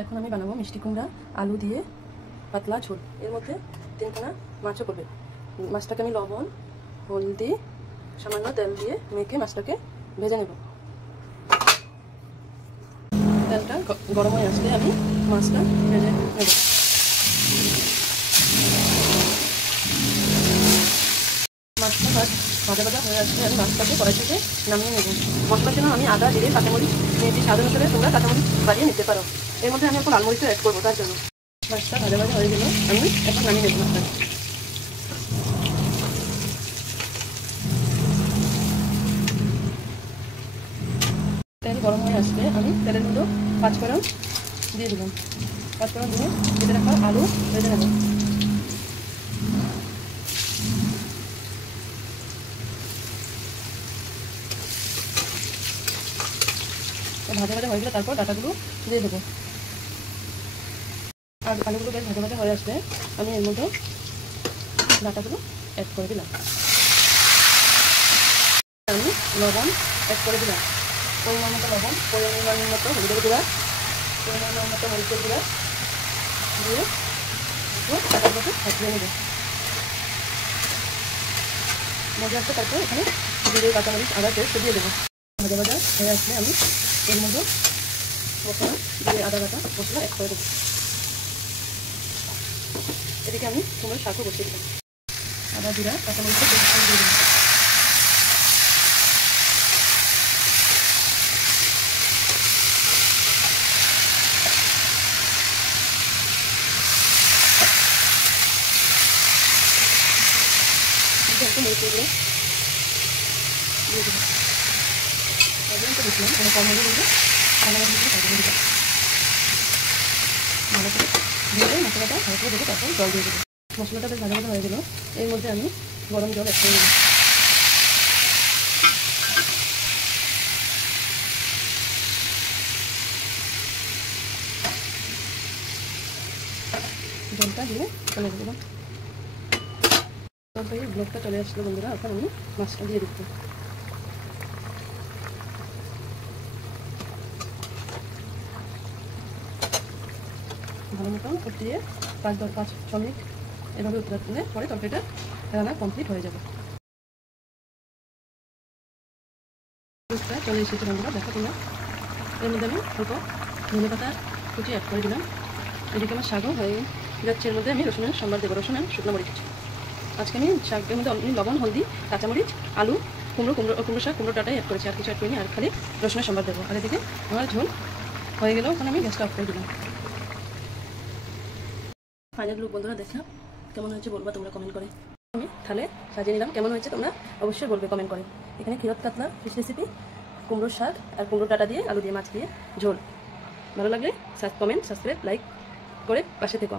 এখন আমি বানাবো মিষ্টি কুমড়া আলু দিয়ে পাতলা ঝোল। এর মধ্যে 3 কোনা মাছও করবে। মাছটাকে আমি লবণ হলদি সামান্য তেল দিয়ে মেখে মাছটাকে ভেজে নেব। তেলটা গরম হয়ে আসলে আমি মাছটা ভেজে নেব। মাছটা ভাজা ভাজা হয়ে আসলে আমি মাছটাকে কড়াই থেকে নামিয়ে নেব। মশলার জন্য আমি আদা জিরে কাঁচামরিচ নিয়েছি, স্বাদ অনুসারে তোমরা কাঁচামরিচ বাড়িয়ে নিতে পারো। এর মধ্যে আমি এখন লাল মরিচও অ্যাড করবো। তার জন্য মাছটা ভাজা ভাজা হয়ে গেল, আমি এখন নামিয়ে নেব মাছটা। তেল গরম হয়ে আসলে আমি তেলের মধ্যে 5 ফোড়ন দিয়ে দিলাম। 5 ফোড়ন দিয়ে কেটে রাখা আলু ভেজে নেব। ভাজা ভাজা হয়ে গেলে তারপর ডাটাগুলো দিয়ে দেবো। আর আলুগুলো বেশ ভাজা ভাজা হয়ে আসলে আমি এর মধ্যে ডাটাগুলো অ্যাড করে দিলাম। আমি লবণ অ্যাড করে দিলাম, পরিমাণ মতো লবণ, পরিমাণ মতো হলুদের গুঁড়া, পরিমাণ মতো মরিচের গুঁড়া দিয়ে ডাটাগুলোকে ভাজিয়ে নেব। মজা আসলে তারপর এখানে জিরে কাঁচামরিচ আদা পেস্ট দিয়ে দেবো। ভাজা ভাজা হয়ে আসলে আমি এর মধ্যে মশলা দিয়ে আদা বাটা মশলা অ্যাড করে দেবো। এদিকে আমি কুমড়োর শাকও বসিয়ে দিলাম। আদা জিরা কাঁচামরিচের পেস্ট দিয়ে দিলাম। একটু মরিচের গুঁড়ো দিয়ে দেবো। তো দিচ্ছিলাম মানে কম হয়ে গেলে ভালো দিলাম। ভালো করে দিয়ে মশলাটা ভালো করে দেবো, তারপর জল দিয়ে দেবো। মশলাটা বেশ ভালো ভালো হয়ে গেল, এর মধ্যে আমি গরম জল অ্যাড করে দেবো। জলটা দিয়ে চলে দেবো। ব্লকটা চলে আসলো বন্ধুরা, এখন আমি মাছটা দিয়ে দিচ্ছি। ভালো মতো ফুটিয়ে 5-6 মিনিট এভাবে উতরাতে পরে তরকারিটা রান্না কমপ্লিট হয়ে যাবে। চলে এসেছে বন্ধুরা, দেখো তোমরা। এর মধ্যে আমি অল্প ধনে পাতা কুচি অ্যাড করে দিলাম। এদিকে আমার শাকও হয়ে যাচ্ছে। এর মধ্যে আমি রসুনের সম্বার দেবো, রসুন আর শুকনো মরিচ। আজকে আমি শাকের মধ্যে আমি লবণ হলদি কাঁচামরিচ আলু কুমড়ো শাক কুমড়ো ডাটাই অ্যাড করেছি, আর কিছু অ্যাড করিনি। আর খালি রসুনের সম্বার দেবো। আর এদিকে আমার ঝোল হয়ে গেলেও ওখানে আমি গ্যাসটা অফ করে দিলাম। ফাইনাল লুক বন্ধুরা, দেখলাম কেমন হয়েছে বলবা তোমরা কমেন্ট করে। আমি থালে সাজিয়ে নিলাম, কেমন হয়েছে তোমরা অবশ্যই বলবে কমেন্ট করে। এখানে ক্ষীরত কাতলা ফিশ রেসিপি, কুমড়োর শাক আর কুমড়ো ডাটা দিয়ে আলু দিয়ে মাছ দিয়ে ঝোল। ভালো লাগলে কমেন্ট সাবস্ক্রাইব লাইক করে পাশে থেকো।